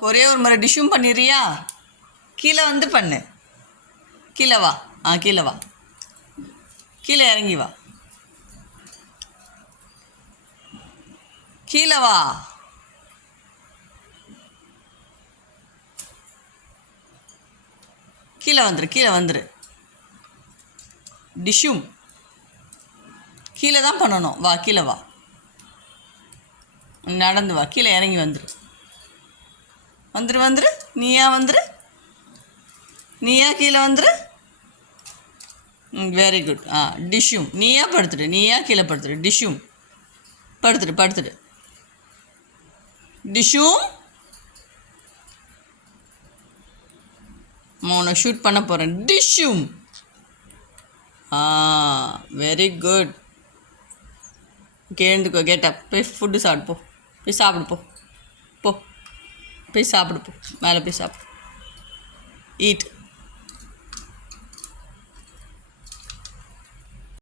ஒரே ஒரு முறை டிஷ்ஷும் பண்ணிடுறியா? கீழே வந்து பண்ணு. கீழே வா. கீழே வா. கீழே இறங்கி வா. கீழே வா. கீழே வந்துரு. கீழே வந்துரு. டிஷ்ஷும் கீழே தான் பண்ணணும். வா, கீழே வா. நடந்து வா. கீழே இறங்கி வந்துரு. வந்துரு வந்துரு. நீயா வந்துரு. நீயா கீழே வந்துரு. Very good. டிஷ்ஷும் நீயா படுத்துடு. நீயா கீழே படுத்துடு. டிஷ்ஷும் படுத்துடு. படுத்துடு. டிஷ்ஷும் உன்னை ஷூட் பண்ண போகிறேன். டிஷ்ஷும் வெரி குட். எழுந்துக்கோ. கேட்டப். போய் ஃபுட்டு சாப்பிடு போ. போய் சாப்பிடு போ. போ போய் சாப்பிடு போ. மேலே போய் சாப்பிடு. ஈட்.